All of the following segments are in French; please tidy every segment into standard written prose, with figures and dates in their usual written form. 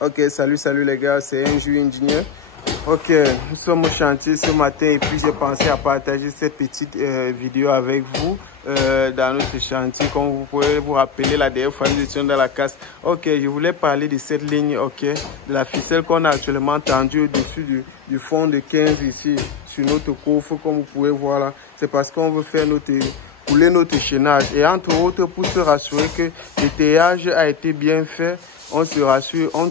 Ok, salut les gars, c'est Enjoy Engineer. Ok, nous sommes au chantier ce matin et puis j'ai pensé à partager cette petite vidéo avec vous dans notre chantier. Comme vous pouvez vous rappeler, la dernière fois nous étions dans la casse. Ok, je voulais parler de cette ligne, ok, de la ficelle qu'on a actuellement tendue au-dessus du fond de 15 ici, sur notre coffre, comme vous pouvez voir là. C'est parce qu'on veut faire couler notre chaînage. Et entre autres, pour se rassurer que le taillage a été bien fait, on se rassure, on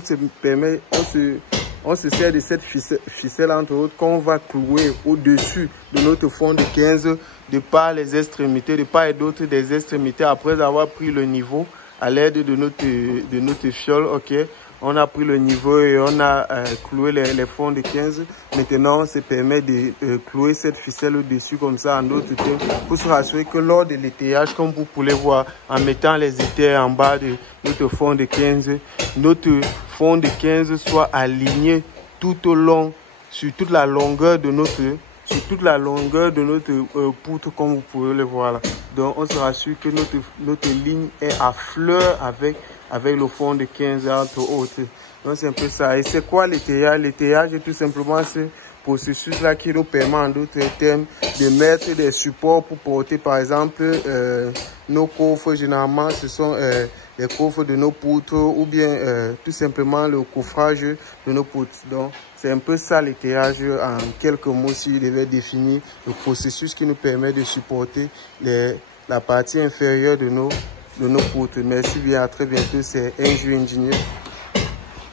se sert de cette ficelle entre autres qu'on va clouer au-dessus de notre fond de 15 de par les extrémités, de part et d'autre des extrémités après avoir pris le niveau à l'aide de notre fiole, ok. On a pris le niveau et on a cloué les fonds de 15. Maintenant, on se permet de clouer cette ficelle au-dessus comme ça en d'autres termes pour se rassurer que lors de l'étayage, comme vous pouvez voir, en mettant les étais en bas de notre fond de 15, notre fond de 15 soit aligné tout au long, sur toute la longueur de notre poutre, comme vous pouvez le voir là. Donc, on se rassure que notre ligne est à fleur avec le fond de 15 entre autres. Donc c'est un peu ça. Et c'est quoi l'étayage? L'étayage est tout simplement ce processus-là qui nous permet en d'autres termes de mettre des supports pour porter par exemple nos coffres. Généralement ce sont les coffres de nos poutres ou bien tout simplement le coffrage de nos poutres. Donc c'est un peu ça l'étayage en quelques mots si je devais définir le processus qui nous permet de supporter la partie inférieure de nos poutres. Merci bien, à très bientôt, c'est Enjoy Engineer.